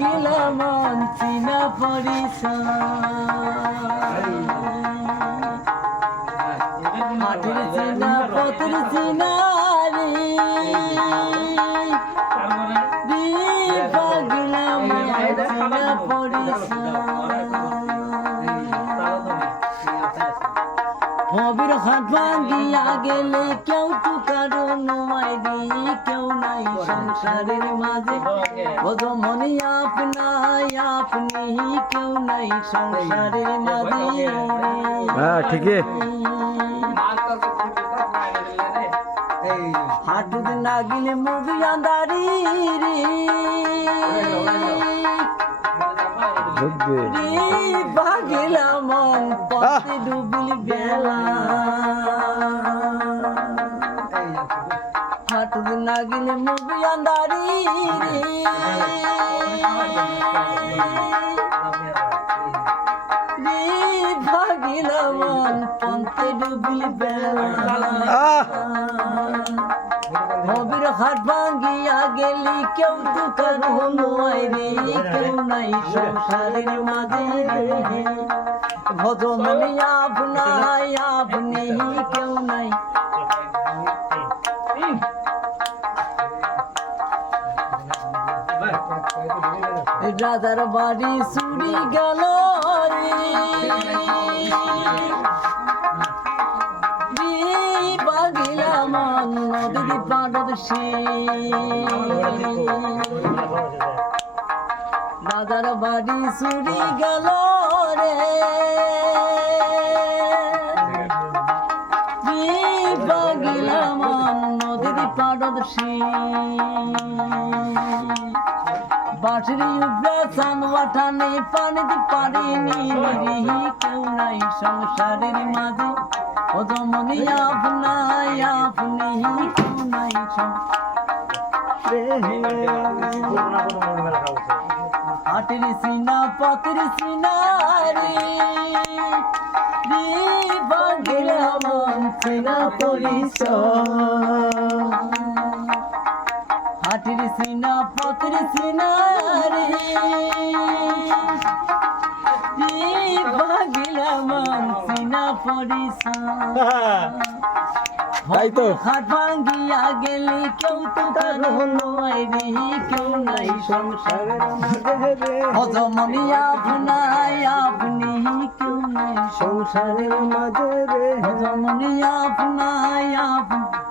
ভাগিলা মন চিনা মাটির চিনা পথের চিনা রে ভাগিলা মন চিনা হবির হাত ভাঙ্গিয়া গেলে কেউ তো কারো নয় রে কেউ নাই সংসারের মাঝে ও মনে আপনাই আপনি কেউ নাই সংসারের মাঝে হ্যাঁ ঠিকই হাঁটু না গেলে মুভি আন্দারি রে ভাগিলা মন পথে ডুবিল বেলা হাঁটু না গেলে মুভি আন্দারি রে ভাগিলা মন পথে ডুবিল বেলা হবির হাট ভাঙ্গিয়া গেলি কেউ দুকান নয় রে কেউ নাই সংসারের মাঝে ভজমনি আপনাই আপনি কেউ নাই রাজার বাড়ি চুরি গেল বাগিলা মন নদীর পাড়র রাজার বাড়ি চুরি গেল রে বাগিলা মন নদীর পাড়র বাঁশরি উঠবে চান ওঠানে পানি পারিনি কেউ নাই সংসারের মাঝে ও জমনি আপনাই আপনি কেউ নাই হাটের সিনা পথের সিনা রে ভাগিলা মন সিনা পরিচয় হাটের সিনা পথের সিনা রে ভাগিলা মন সিনা তাই তো হাট ভাঙ্গিয়া গেলে কেউ তো কারো নয় রে কেউ নাই সংসারের হজমনি আপনাই আপনি কেউ নাই সংসারের মাঝে রে হজমনি আপনাই আপনি